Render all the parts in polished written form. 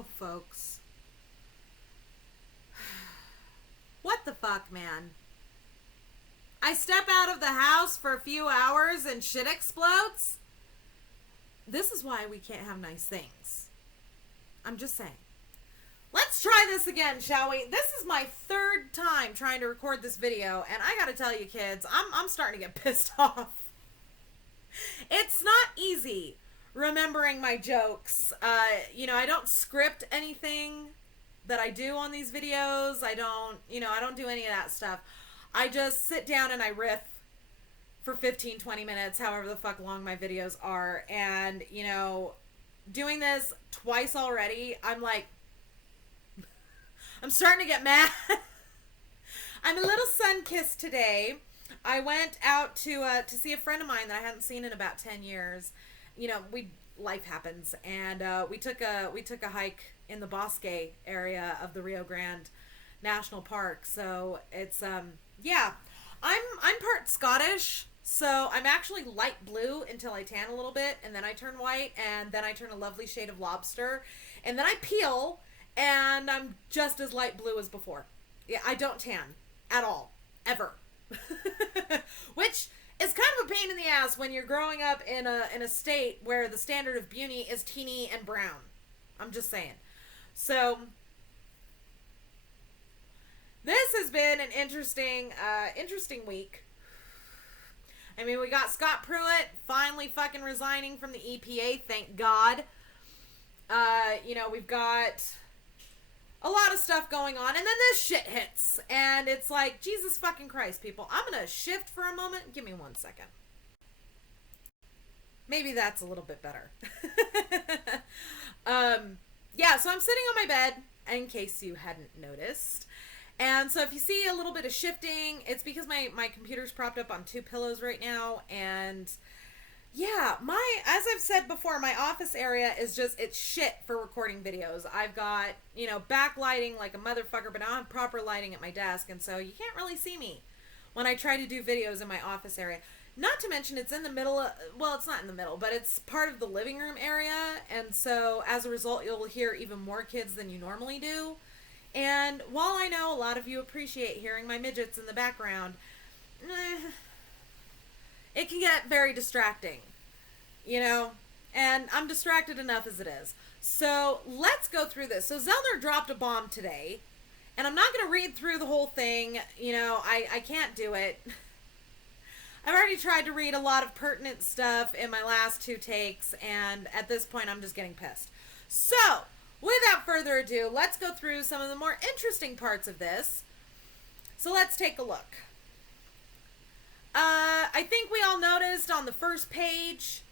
Oh, folks. What the fuck, man? I step out of the house for a few hours and shit explodes? This is why we can't have nice things. I'm just saying. Let's try this again, shall we? This is my third time trying to record this video, and I gotta tell you, kids, I'm starting to get pissed off. It's not easy remembering my jokes. I don't script anything that I do on these videos. I don't do any of that stuff. I just sit down and I riff for 15, 20 minutes, however the fuck long my videos are. And, doing this twice already, I'm like, I'm starting to get mad. I'm a little sun-kissed today. I went out to see a friend of mine that I hadn't seen in about 10 years. Life happens, and we took a hike in the Bosque area of the Rio Grande National Park. So it's I'm part Scottish, so I'm actually light blue until I tan a little bit, and then I turn white, and then I turn a lovely shade of lobster, and then I peel, and I'm just as light blue as before. Yeah, I don't tan at all, ever. Which is kind of a pain in the ass when you're growing up in a state where the standard of beauty is teeny and brown. I'm just saying. So this has been an interesting week. I mean, we got Scott Pruitt finally fucking resigning from the EPA, thank God. We've got a lot of stuff going on, and then this shit hits, and it's like, Jesus fucking Christ, people. I'm gonna shift for a moment. Give me 1 second. Maybe that's a little bit better. So I'm sitting on my bed, in case you hadn't noticed. And so if you see a little bit of shifting, it's because my computer's propped up on 2 pillows right now, and yeah, as I've said before, my office area is it's shit for recording videos. I've got, backlighting like a motherfucker, but now I have proper lighting at my desk, and so you can't really see me when I try to do videos in my office area. Not to mention it's in the middle it's not in the middle, but it's part of the living room area, and so as a result, you'll hear even more kids than you normally do. And while I know a lot of you appreciate hearing my midgets in the background, it can get very distracting, and I'm distracted enough as it is. So let's go through this. So Zellner dropped a bomb today, and I'm not going to read through the whole thing. I can't do it. I've already tried to read a lot of pertinent stuff in my last 2 takes, and at this point I'm just getting pissed. So without further ado, let's go through some of the more interesting parts of this. So let's take a look. I think we all noticed on the first page,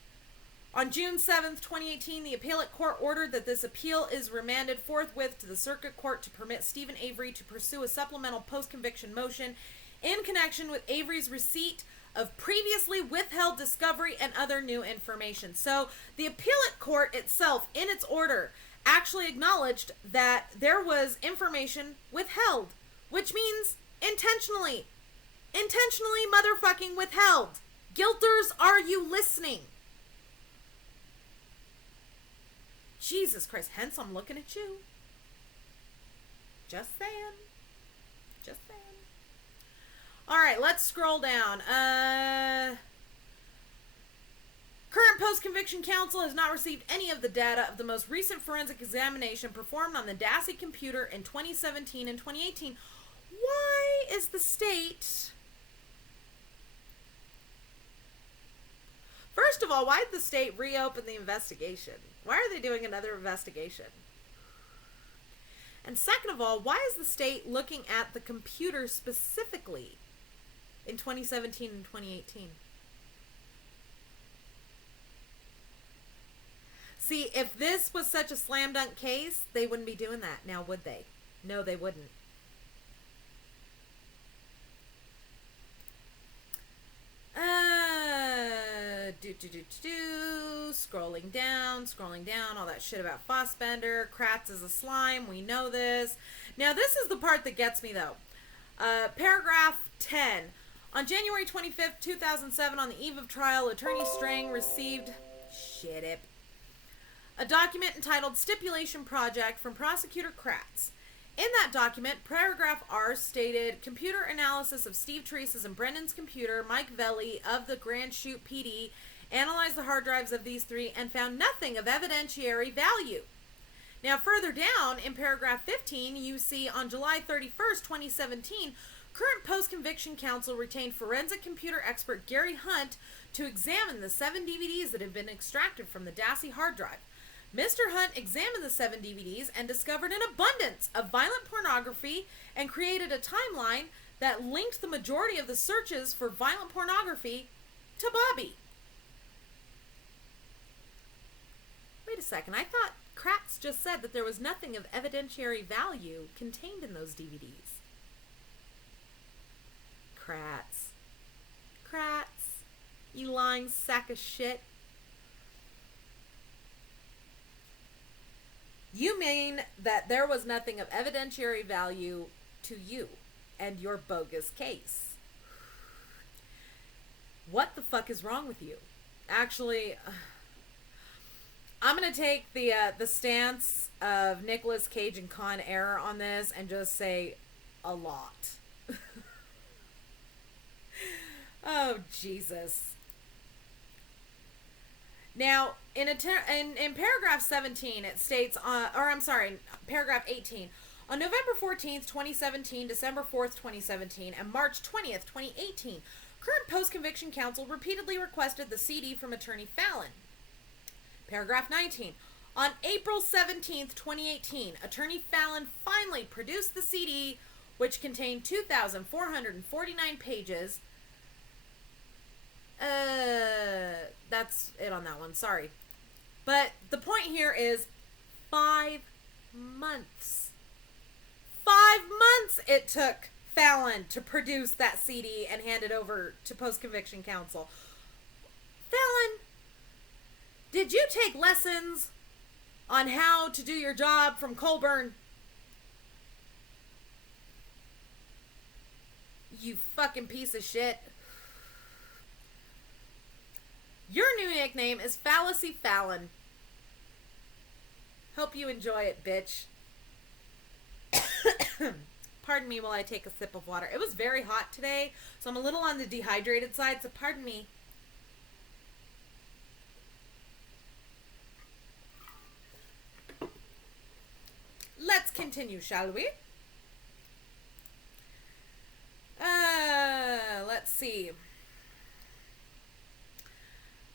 on June 7th, 2018, the appellate court ordered that this appeal is remanded forthwith to the circuit court to permit Stephen Avery to pursue a supplemental post-conviction motion in connection with Avery's receipt of previously withheld discovery and other new information. So the appellate court itself, in its order, actually acknowledged that there was information withheld, which means intentionally motherfucking withheld. Guilters, are you listening? Jesus Christ, hence I'm looking at you. Just saying. Alright, let's scroll down. Current post-conviction counsel has not received any of the data of the most recent forensic examination performed on the DASI computer in 2017 and 2018. Why is the state... First of all, why did the state reopen the investigation? Why are they doing another investigation? And second of all, why is the state looking at the computer specifically in 2017 and 2018? See, if this was such a slam dunk case, they wouldn't be doing that now, would they? No, they wouldn't. Scrolling down, all that shit about Fassbender. Kratz is a slime, we know this. Now, this is the part that gets me, though. Paragraph 10. On January 25th, 2007, on the eve of trial, Attorney Strang received... Shit it. a document entitled Stipulation Project from Prosecutor Kratz. In that document, paragraph R stated, computer analysis of Steve Teresa's and Brendan's computer, Mike Velli of the Grand Chute PD, analyzed the hard drives of these three and found nothing of evidentiary value. Now, further down in paragraph 15, you see on July 31st, 2017, current post-conviction counsel retained forensic computer expert Gary Hunt to examine the 7 DVDs that have been extracted from the Dassey hard drive. Mr. Hunt examined the 7 DVDs and discovered an abundance of violent pornography and created a timeline that linked the majority of the searches for violent pornography to Bobby. Wait a second, I thought Kratz just said that there was nothing of evidentiary value contained in those DVDs. Kratz, you lying sack of shit. You mean that there was nothing of evidentiary value to you and your bogus case. What the fuck is wrong with you? Actually, I'm going to take the stance of Nicolas Cage and Con Air on this and just say a lot. Oh, Jesus. Now, in paragraph 17, it states, paragraph 18, on November 14th, 2017, December 4th, 2017, and March 20th, 2018, current post-conviction counsel repeatedly requested the CD from Attorney Fallon. Paragraph 19, on April 17th, 2018, Attorney Fallon finally produced the CD, which contained 2,449 pages. That's it on that one, sorry. But the point here is 5 months. 5 months it took Fallon to produce that CD and hand it over to post-conviction counsel. Fallon, did you take lessons on how to do your job from Colburn? You fucking piece of shit. Your new nickname is Fallacy Fallon. Hope you enjoy it, bitch. Pardon me while I take a sip of water. It was very hot today, so I'm a little on the dehydrated side, so pardon me. Let's continue, shall we? Let's see.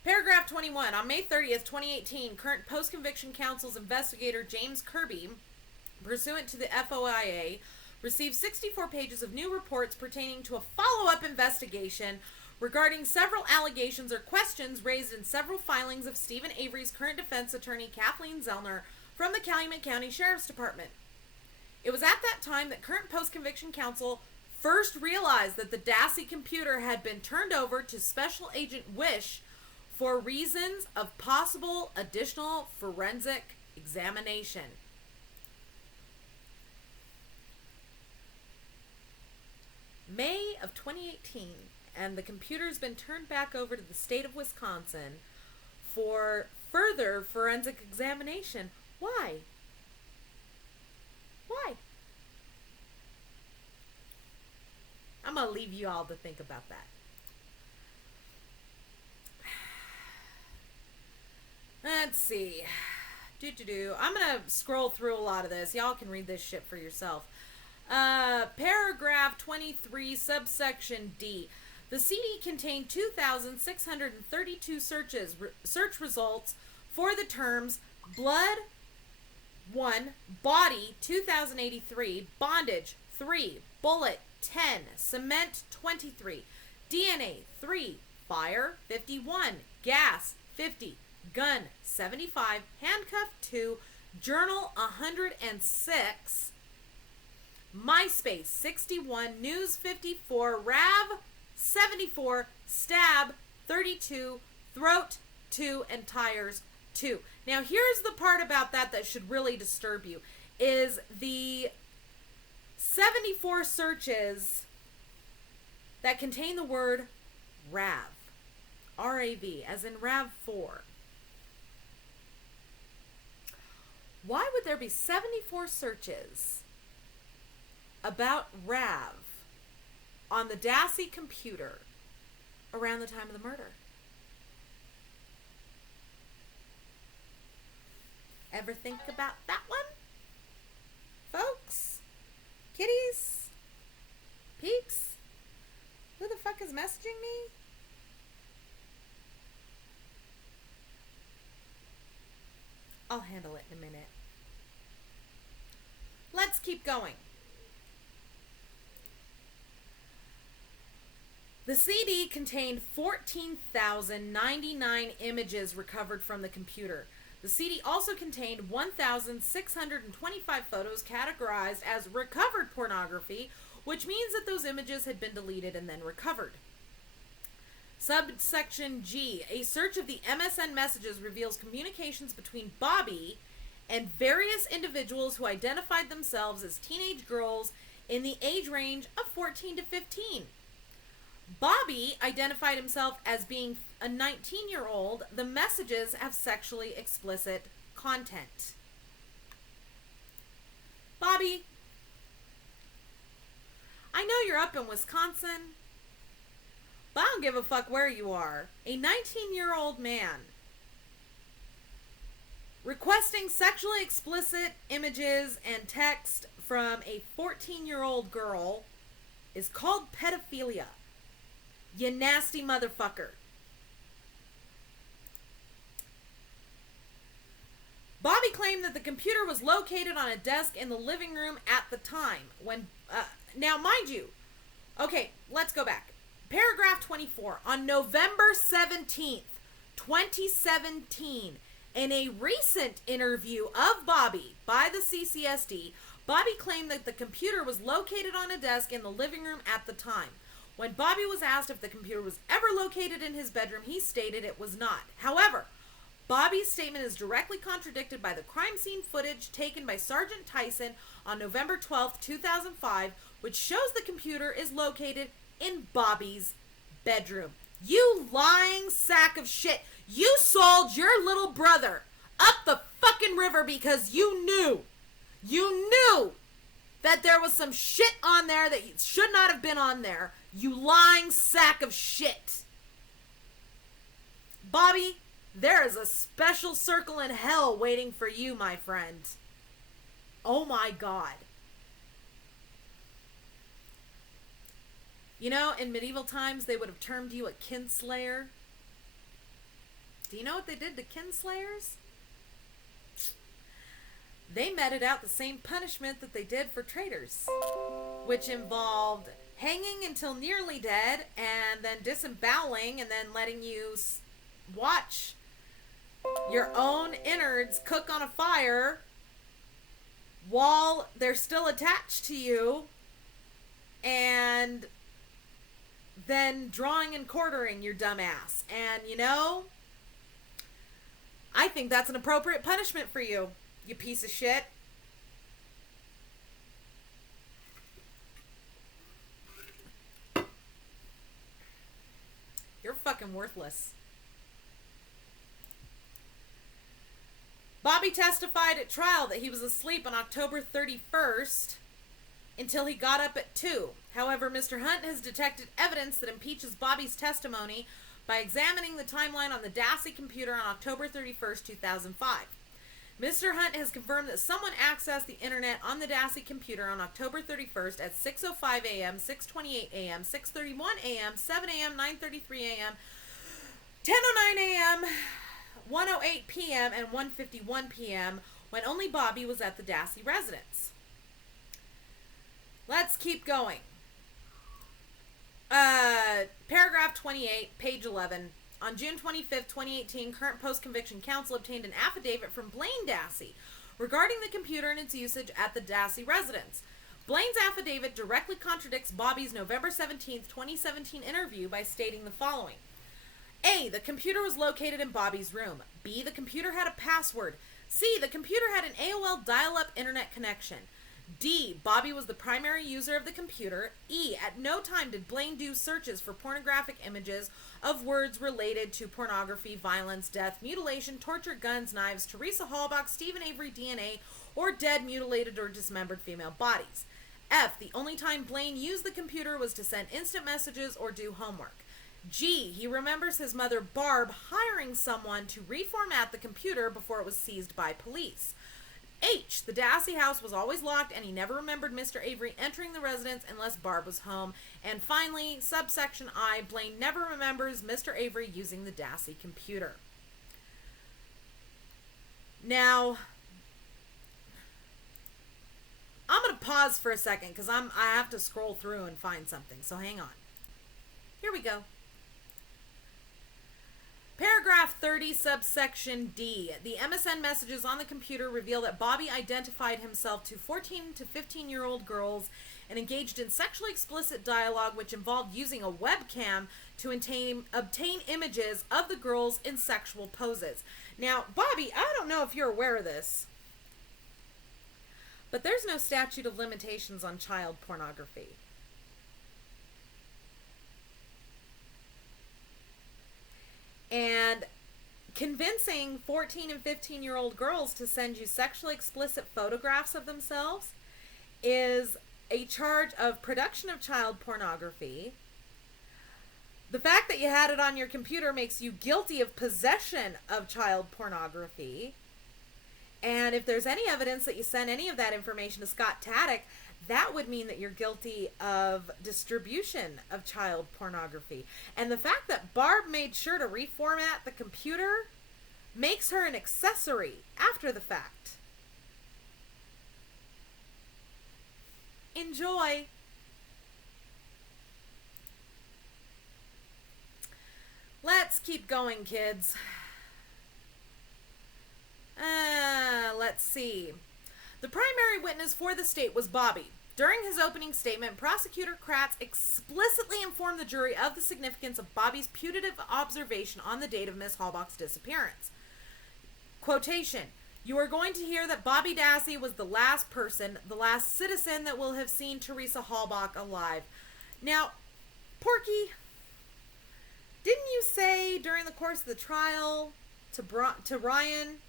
Paragraph 21. On May 30th, 2018, current post-conviction counsel's investigator James Kirby, pursuant to the FOIA, received 64 pages of new reports pertaining to a follow-up investigation regarding several allegations or questions raised in several filings of Stephen Avery's current defense attorney Kathleen Zellner from the Calumet County Sheriff's Department. It was at that time that current post-conviction counsel first realized that the Dassey computer had been turned over to Special Agent Wish for reasons of possible additional forensic examination. May of 2018, and the computer's been turned back over to the state of Wisconsin for further forensic examination. Why? Why? I'm going to leave you all to think about that. Let's see. I'm going to scroll through a lot of this. Y'all can read this shit for yourself. Paragraph 23, subsection D. The CD contained 2,632 search results for the terms blood 1, body 2,083, bondage 3, bullet 10, cement 23, DNA 3, fire 51, gas 50, gun 75, handcuff 2, journal 106, MySpace 61, news 54, Rav 74, stab 32, throat 2, and tires 2. Now here's the part about that should really disturb you, is the 74 searches that contain the word Rav, R-A-V, as in RAV4. there be 74 searches about Rav on the Dassey computer around the time of the murder. Ever think about that one? Folks? Kitties? Peeps? Who the fuck is messaging me? I'll handle it in a minute. Let's keep going. The CD contained 14,099 images recovered from the computer. The CD also contained 1,625 photos categorized as recovered pornography, which means that those images had been deleted and then recovered. Subsection G. A search of the MSN messages reveals communications between Bobby and various individuals who identified themselves as teenage girls in the age range of 14 to 15. Bobby identified himself as being a 19-year-old. The messages have sexually explicit content. Bobby, I know you're up in Wisconsin, but I don't give a fuck where you are. A 19-year-old man requesting sexually explicit images and text from a 14-year-old girl is called pedophilia. You nasty motherfucker. Bobby claimed that the computer was located on a desk in the living room at the time. Now, mind you, okay, let's go back. Paragraph 24. On November 17th, 2017, in a recent interview of Bobby by the CCSD, Bobby claimed that the computer was located on a desk in the living room at the time. When Bobby was asked if the computer was ever located in his bedroom, he stated it was not. However, Bobby's statement is directly contradicted by the crime scene footage taken by Sergeant Tyson on November 12th, 2005, which shows the computer is located in Bobby's bedroom. You lying sack of shit. You sold your little brother up the fucking river because you knew that there was some shit on there that should not have been on there. You lying sack of shit. Bobby, there is a special circle in hell waiting for you, my friend. Oh my God. You know, in medieval times, they would have termed you a kinslayer. Do you know what they did to kinslayers? They meted out the same punishment that they did for traitors, which involved hanging until nearly dead and then disemboweling and then letting you watch your own innards cook on a fire while they're still attached to you, and then drawing and quartering your dumb ass. And you know, I think that's an appropriate punishment for you, you piece of shit. You're fucking worthless. Bobby testified at trial that he was asleep on October 31st until he got up at 2. However, Mr. Hunt has detected evidence that impeaches Bobby's testimony by examining the timeline on the Dassey computer on October 31st, 2005. Mr. Hunt has confirmed that someone accessed the internet on the Dassey computer on October 31st at 6:05 a.m., 6:28 a.m., 6:31 a.m., 7 a.m., 9:33 a.m., 10:09 a.m., 1:08 p.m., and 1:51 p.m. when only Bobby was at the Dassey residence. Let's keep going. Paragraph 28, page 11. On June 25th, 2018, current post-conviction counsel obtained an affidavit from Blaine Dassey regarding the computer and its usage at the Dassey residence. Blaine's affidavit directly contradicts Bobby's November 17th, 2017 interview by stating the following. A, the computer was located in Bobby's room. B, the computer had a password. C, the computer had an AOL dial-up internet connection. D. Bobby was the primary user of the computer. E. At no time did Blaine do searches for pornographic images of words related to pornography, violence, death, mutilation, torture, guns, knives, Teresa Halbach, Stephen Avery DNA, or dead, mutilated, or dismembered female bodies. F. The only time Blaine used the computer was to send instant messages or do homework. G. He remembers his mother Barb hiring someone to reformat the computer before it was seized by police. H. The Dassey house was always locked, and he never remembered Mr. Avery entering the residence unless Barb was home. And finally, subsection I. Blaine never remembers Mr. Avery using the Dassey computer. Now, I'm going to pause for a second because I have to scroll through and find something. So hang on. Here we go. Paragraph 30, subsection D. The MSN messages on the computer reveal that Bobby identified himself to 14 to 15-year-old girls and engaged in sexually explicit dialogue which involved using a webcam to obtain images of the girls in sexual poses. Now, Bobby, I don't know if you're aware of this, but there's no statute of limitations on child pornography. And convincing 14 and 15-year-old girls to send you sexually explicit photographs of themselves is a charge of production of child pornography. The fact that you had it on your computer makes you guilty of possession of child pornography. And if there's any evidence that you sent any of that information to Scott Taddick, that would mean that you're guilty of distribution of child pornography. And the fact that Barb made sure to reformat the computer makes her an accessory after the fact. Enjoy. Let's keep going, kids. Let's see. The primary witness for the state was Bobby. During his opening statement, Prosecutor Kratz explicitly informed the jury of the significance of Bobby's putative observation on the date of Miss Halbach's disappearance. Quotation, "You are going to hear that Bobby Dassey was the last person, the last citizen that will have seen Teresa Halbach alive." Now, Porky, didn't you say during the course of the trial to Ryan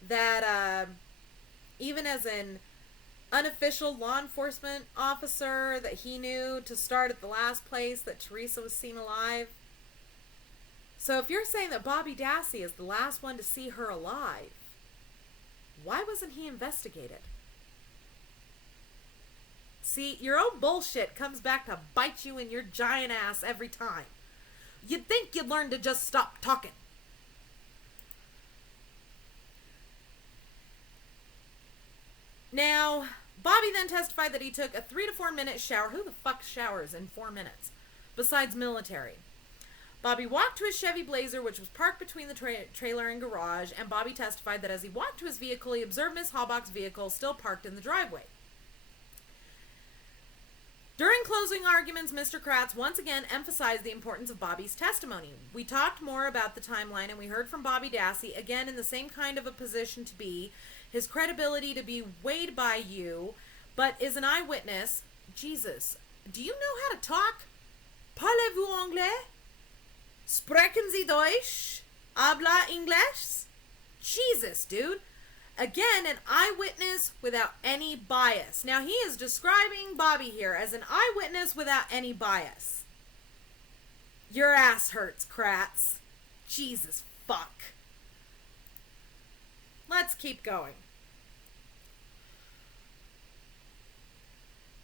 that even as an unofficial law enforcement officer that he knew to start at the last place that Teresa was seen alive? So if you're saying that Bobby Dassey is the last one to see her alive, why wasn't he investigated? See, your own bullshit comes back to bite you in your giant ass every time. You'd think you'd learn to just stop talking. Now, Bobby then testified that he took a 3 to 4 minute shower. Who the fuck showers in 4 minutes? Besides military. Bobby walked to his Chevy Blazer, which was parked between the trailer and garage, and Bobby testified that as he walked to his vehicle, he observed Miss Halbach's vehicle still parked in the driveway. During closing arguments, Mr. Kratz once again emphasized the importance of Bobby's testimony. We talked more about the timeline, and we heard from Bobby Dassey, again in the same kind of a position to be, his credibility to be weighed by you, but is an eyewitness. Jesus, do you know how to talk? Parlez-vous anglais? Sprechen Sie Deutsch? Habla English? Jesus, dude. Again, an eyewitness without any bias. Now, he is describing Bobby here as an eyewitness without any bias. Your ass hurts, Kratz. Jesus fuck. Let's keep going.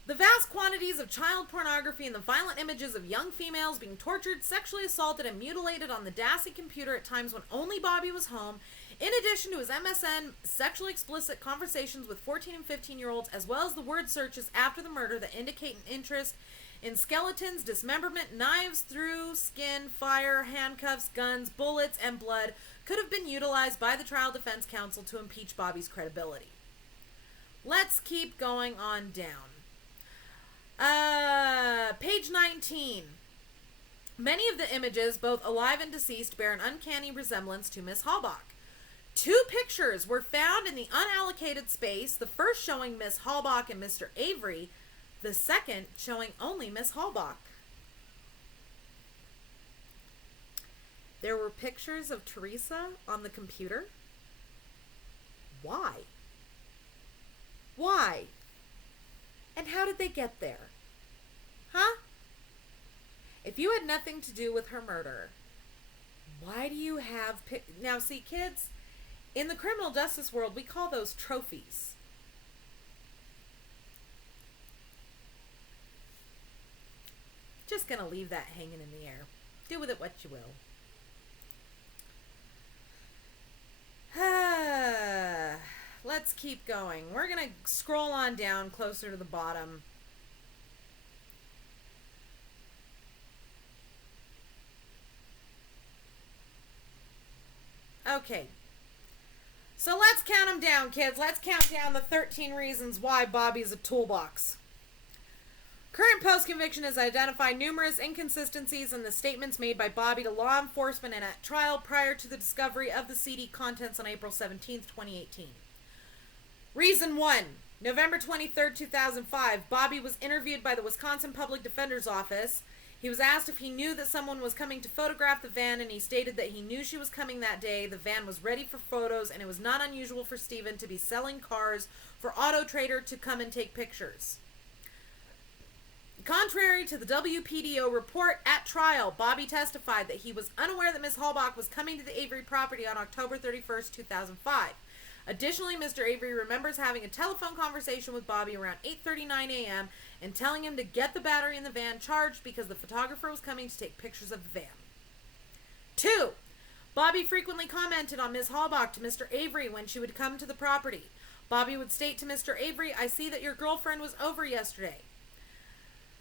The vast quantities of child pornography and the violent images of young females being tortured, sexually assaulted, and mutilated on the Dassey computer at times when only Bobby was home, in addition to his MSN sexually explicit conversations with 14 and 15-year-olds, as well as the word searches after the murder that indicate an interest in skeletons, dismemberment, knives through skin, fire, handcuffs, guns, bullets, and blood, could have been utilized by the trial defense counsel to impeach Bobby's credibility. Let's keep going on down. Page 19. Many of the images, both alive and deceased, bear an uncanny resemblance to Miss Halbach. Two pictures were found in the unallocated space, the first showing Miss Halbach and Mr. Avery, the second showing only Miss Halbach. There were pictures of Teresa on the computer. Why? Why? And how did they get there? Huh? If you had nothing to do with her murder, why do you have... Now, see, kids, in the criminal justice world, we call those trophies. Just gonna leave that hanging in the air. Do with it what you will. Let's keep going. We're going to scroll on down closer to the bottom. Okay. So let's count them down, kids. Let's count down the 13 reasons why Bobby's a toolbox. Current post-conviction has identified numerous inconsistencies in the statements made by Bobby to law enforcement and at trial prior to the discovery of the CD contents on April 17, 2018. Reason 1. November 23, 2005, Bobby was interviewed by the Wisconsin Public Defender's Office. He was asked if he knew that someone was coming to photograph the van, and he stated that he knew she was coming that day. The van was ready for photos, and it was not unusual for Stephen to be selling cars for Auto Trader to come and take pictures. Contrary to the WPDO report at trial, Bobby testified that he was unaware that Ms. Halbach was coming to the Avery property on October 31st, 2005. Additionally, Mr. Avery remembers having a telephone conversation with Bobby around 8:39 a.m. and telling him to get the battery in the van charged because the photographer was coming to take pictures of the van. 2. Bobby frequently commented on Ms. Halbach to Mr. Avery when she would come to the property. Bobby would state to Mr. Avery, "I see that your girlfriend was over yesterday."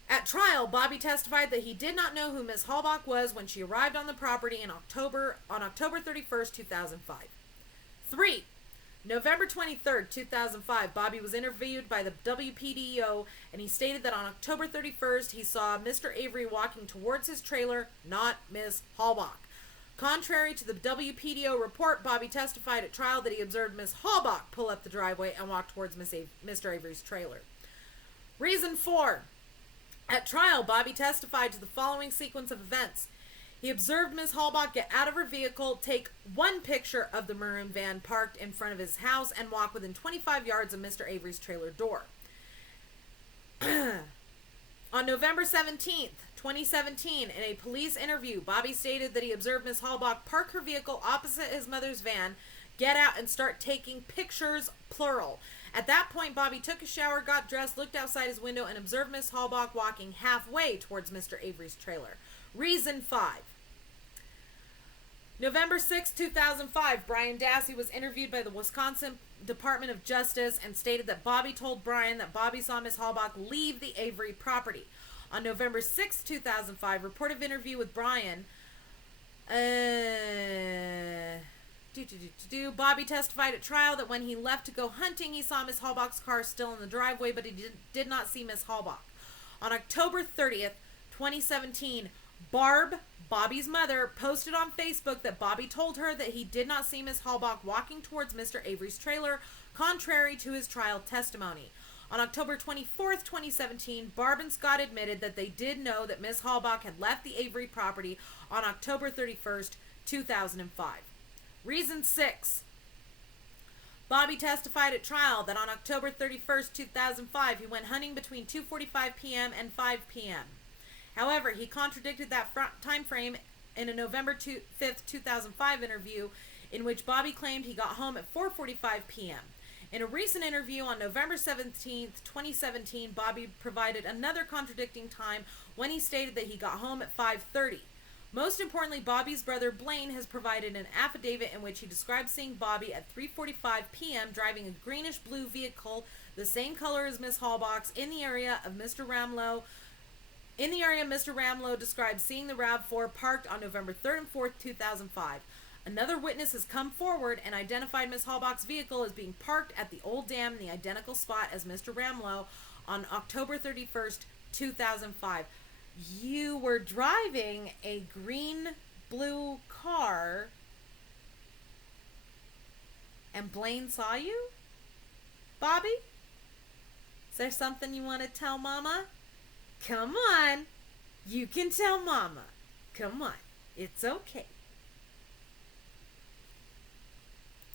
At trial, Bobby testified that he did not know who Ms. Halbach was when she arrived on the property on October 31st, 2005. 3. November 23rd, 2005, Bobby was interviewed by the WPDO, and he stated that on October 31st, he saw Mr. Avery walking towards his trailer, not Ms. Halbach. Contrary to the WPDO report, Bobby testified at trial that he observed Ms. Halbach pull up the driveway and walk towards Mr. Avery's trailer. Reason 4. At trial, Bobby testified to the following sequence of events. He observed Ms. Halbach get out of her vehicle, take one picture of the maroon van parked in front of his house, and walk within 25 yards of Mr. Avery's trailer door. On November 17th, 2017, in a police interview, Bobby stated that he observed Ms. Halbach park her vehicle opposite his mother's van, get out, and start taking pictures, plural. At that point, Bobby took a shower, got dressed, looked outside his window, and observed Ms. Halbach walking halfway towards Mr. Avery's trailer. Reason 5. November 6, 2005, Brian Dassey was interviewed by the Wisconsin Department of Justice and stated that Bobby told Brian that Bobby saw Ms. Halbach leave the Avery property. On November 6, 2005, reported interview with Brian. Bobby testified at trial that when he left to go hunting, he saw Ms. Halbach's car still in the driveway, but he did not see Ms. Halbach. On October 30th, 2017, Barb, Bobby's mother, posted on Facebook that Bobby told her that he did not see Ms. Halbach walking towards Mr. Avery's trailer, contrary to his trial testimony. On October 24th, 2017, Barb and Scott admitted that they did know that Ms. Halbach had left the Avery property on October 31st, 2005. Reason 6. Bobby testified at trial that on October 31st, 2005, he went hunting between 2:45 p.m. and 5 p.m. However, he contradicted that time frame in a November 5th, 2005 interview in which Bobby claimed he got home at 4:45 p.m. In a recent interview on November 17th, 2017, Bobby provided another contradicting time when he stated that he got home at 5:30. Most importantly, Bobby's brother Blaine has provided an affidavit in which he described seeing Bobby at 3:45 p.m. driving a greenish-blue vehicle, the same color as Ms. Halbach's, in the area of Mr. Ramlow. In the area, Mr. Ramlow described seeing the RAV4 parked on November 3rd and 4th, 2005. Another witness has come forward and identified Ms. Halbach's vehicle as being parked at the old dam in the identical spot as Mr. Ramlow on October 31st, 2005. You were driving a green-blue car and Blaine saw you? Bobby? Is there something you want to tell Mama? Come on. You can tell Mama. Come on. It's okay.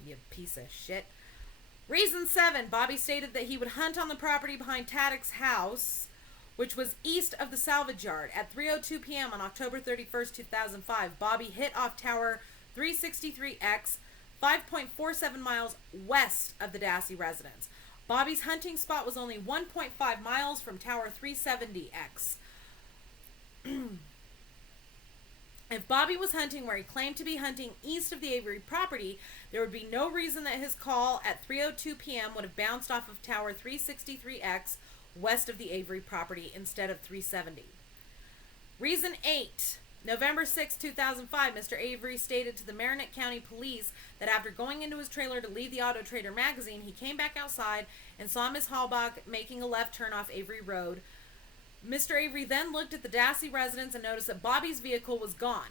You piece of shit. Reason 7. Bobby stated that he would hunt on the property behind Taddock's house, which was east of the salvage yard. At 3:02 p.m. on October 31st, 2005, Bobby hit off Tower 363X, 5.47 miles west of the Dassey residence. Bobby's hunting spot was only 1.5 miles from Tower 370X. If Bobby was hunting where he claimed to be hunting east of the Avery property, there would be no reason that his call at 3:02 p.m. would have bounced off of Tower 363X west of the Avery property instead of 370. Reason 8. November 6, 2005, Mr. Avery stated to the Marinette County Police that after going into his trailer to leave the Auto Trader magazine, he came back outside and saw Miss Halbach making a left turn off Avery Road. Mr. Avery then looked at the Dassey residence and noticed that Bobby's vehicle was gone.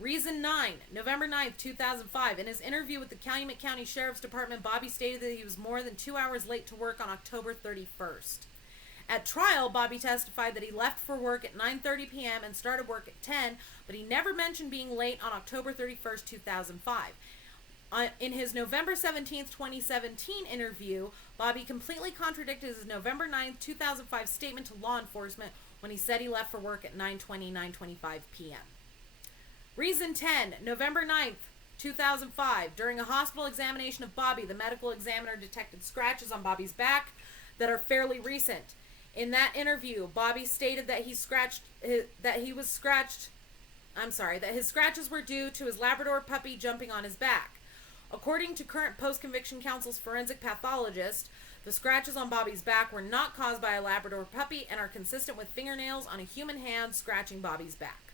Reason 9, November 9th, 2005. In his interview with the Calumet County Sheriff's Department, Bobby stated that he was more than 2 hours late to work on October 31st. At trial, Bobby testified that he left for work at 9:30 p.m. and started work at 10, but he never mentioned being late on October 31st, 2005. In his November 17th, 2017 interview, Bobby completely contradicted his November 9th, 2005 statement to law enforcement when he said he left for work at 9:25 p.m. Reason 10, November 9th, 2005. During a hospital examination of Bobby, the medical examiner detected scratches on Bobby's back that are fairly recent. In that interview, Bobby stated that his scratches were due to his Labrador puppy jumping on his back. According to current post-conviction counsel's forensic pathologist, the scratches on Bobby's back were not caused by a Labrador puppy and are consistent with fingernails on a human hand scratching Bobby's back.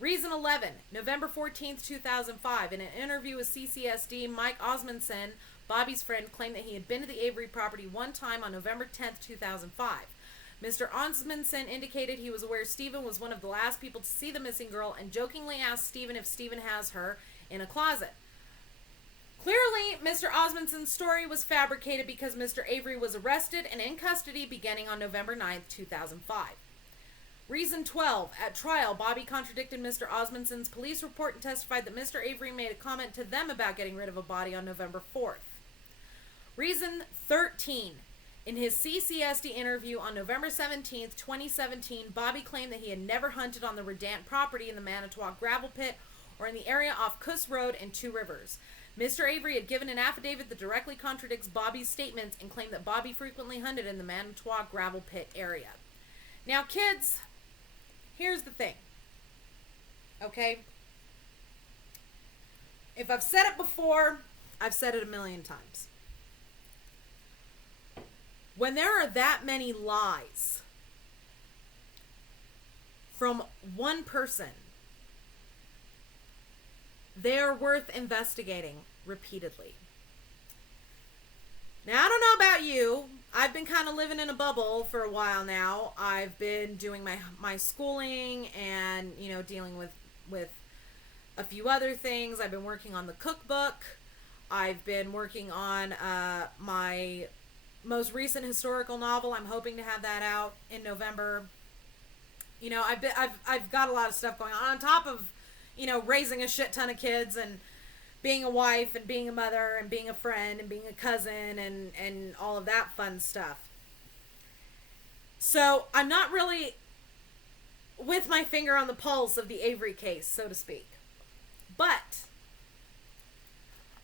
Reason 11, November 14th, 2005. In an interview with CCSD, Mike Osmondson, Bobby's friend, claimed that he had been to the Avery property one time on November 10th, 2005. Mr. Osmondson indicated he was aware Stephen was one of the last people to see the missing girl and jokingly asked Stephen if Stephen has her in a closet. Clearly, Mr. Osmondson's story was fabricated because Mr. Avery was arrested and in custody beginning on November 9th, 2005. Reason 12. At trial, Bobby contradicted Mr. Osmondson's police report and testified that Mr. Avery made a comment to them about getting rid of a body on November 4th. Reason 13. In his CCSD interview on November 17th, 2017, Bobby claimed that he had never hunted on the Redant property in the Manitowoc gravel pit or in the area off Kuss Road and Two Rivers. Mr. Avery had given an affidavit that directly contradicts Bobby's statements and claimed that Bobby frequently hunted in the Manitowoc gravel pit area. Now, kids, here's the thing. Okay? If I've said it before, I've said it a million times. When there are that many lies from one person, they are worth investigating repeatedly. Now, I don't know about you. I've been kind of living in a bubble for a while now. I've been doing my schooling and, dealing with a few other things. I've been working on the cookbook. I've been working on my most recent historical novel. I'm hoping to have that out in November. I've got a lot of stuff going on top of, raising a shit ton of kids and being a wife and being a mother and being a friend and being a cousin and all of that fun stuff. So I'm not really with my finger on the pulse of the Avery case, so to speak. But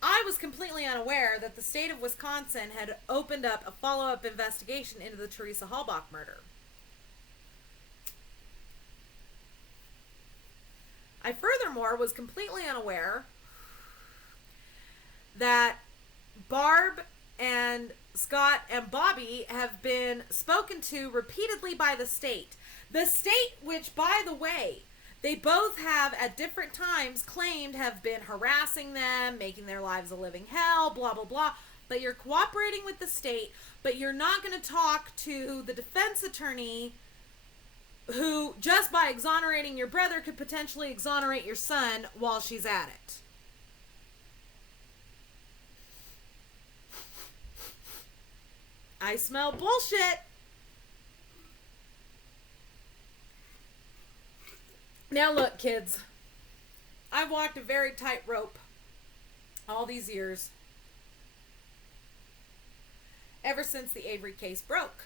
I was completely unaware that the state of Wisconsin had opened up a follow-up investigation into the Teresa Halbach murder. I furthermore was completely unaware that Barb and Scott and Bobby have been spoken to repeatedly by the state. The state, which, by the way, they both have at different times claimed have been harassing them, making their lives a living hell, blah, blah, blah. But you're cooperating with the state, but you're not going to talk to the defense attorney who, just by exonerating your brother, could potentially exonerate your son while she's at it. I smell bullshit. Now look, kids. I've walked a very tight rope all these years. Ever since the Avery case broke.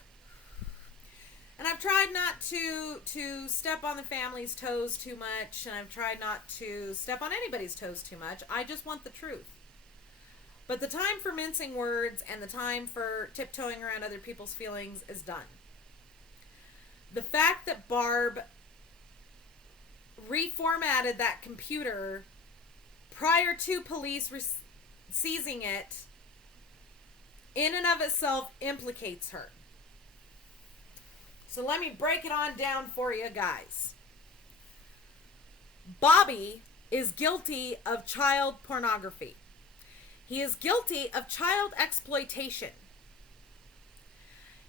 And I've tried not to step on the family's toes too much. And I've tried not to step on anybody's toes too much. I just want the truth. But the time for mincing words and the time for tiptoeing around other people's feelings is done. The fact that Barb reformatted that computer prior to police seizing it in and of itself implicates her. So let me break it on down for you guys. Bobby is guilty of child pornography. He is guilty of child exploitation.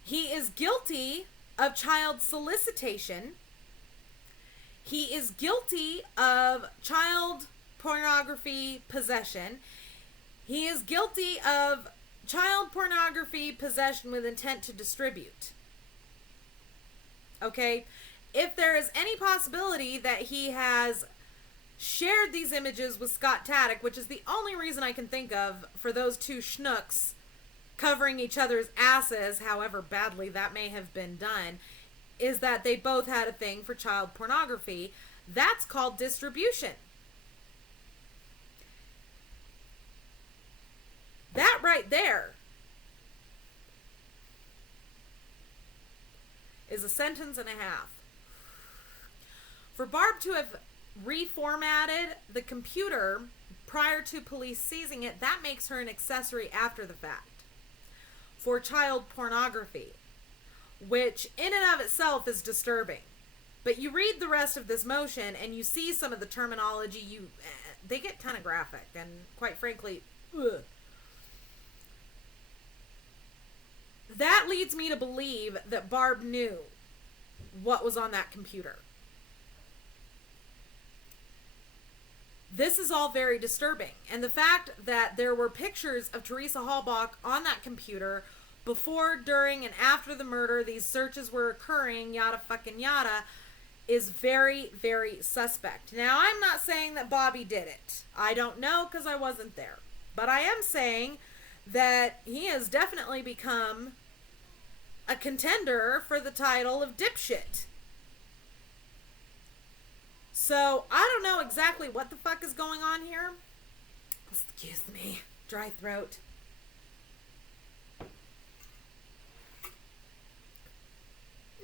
He is guilty of child solicitation. He is guilty of child pornography possession. He is guilty of child pornography possession with intent to distribute. Okay? If there is any possibility that he has shared these images with Scott Taddick, which is the only reason I can think of for those two schnooks covering each other's asses, however badly that may have been done, is that they both had a thing for child pornography. That's called distribution. That right there is a sentence and a half. For Barb to have reformatted the computer prior to police seizing it, that makes her an accessory after the fact for child pornography, which in and of itself is disturbing. But you read the rest of this motion and you see some of the terminology, they get kind of graphic and quite frankly, ugh. That leads me to believe that Barb knew what was on that computer. This is all very disturbing. And the fact that there were pictures of Teresa Halbach on that computer before, during, and after the murder, these searches were occurring, yada fucking yada, is very, very suspect. Now, I'm not saying that Bobby did it. I don't know because I wasn't there. But I am saying that he has definitely become a contender for the title of dipshit. So, I don't know exactly what the fuck is going on here. Excuse me. Dry throat.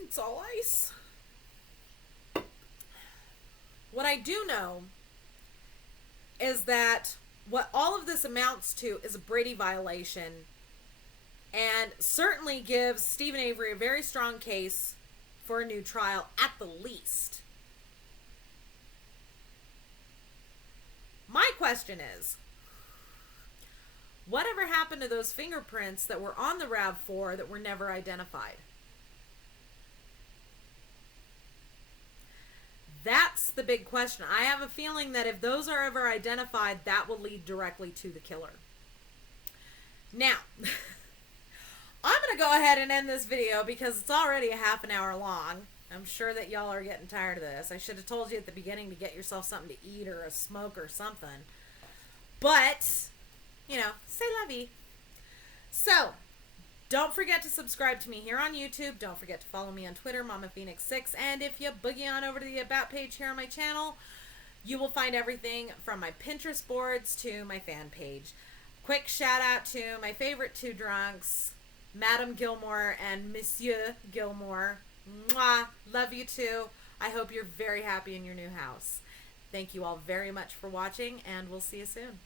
It's all ice. What I do know is that what all of this amounts to is a Brady violation and certainly gives Stephen Avery a very strong case for a new trial at the least. My question is, whatever happened to those fingerprints that were on the RAV4 that were never identified? That's the big question. I have a feeling that if those are ever identified, that will lead directly to the killer. Now, I'm going to go ahead and end this video because it's already a half an hour long. I'm sure that y'all are getting tired of this. I should have told you at the beginning to get yourself something to eat or a smoke or something. But, you know, c'est la vie. So, don't forget to subscribe to me here on YouTube. Don't forget to follow me on Twitter, MamaPhoenix6. And if you boogie on over to the About page here on my channel, you will find everything from my Pinterest boards to my fan page. Quick shout out to my favorite two drunks, Madame Gilmore and Monsieur Gilmore. Mwah! Love you too. I hope you're very happy in your new house. Thank you all very much for watching, and we'll see you soon.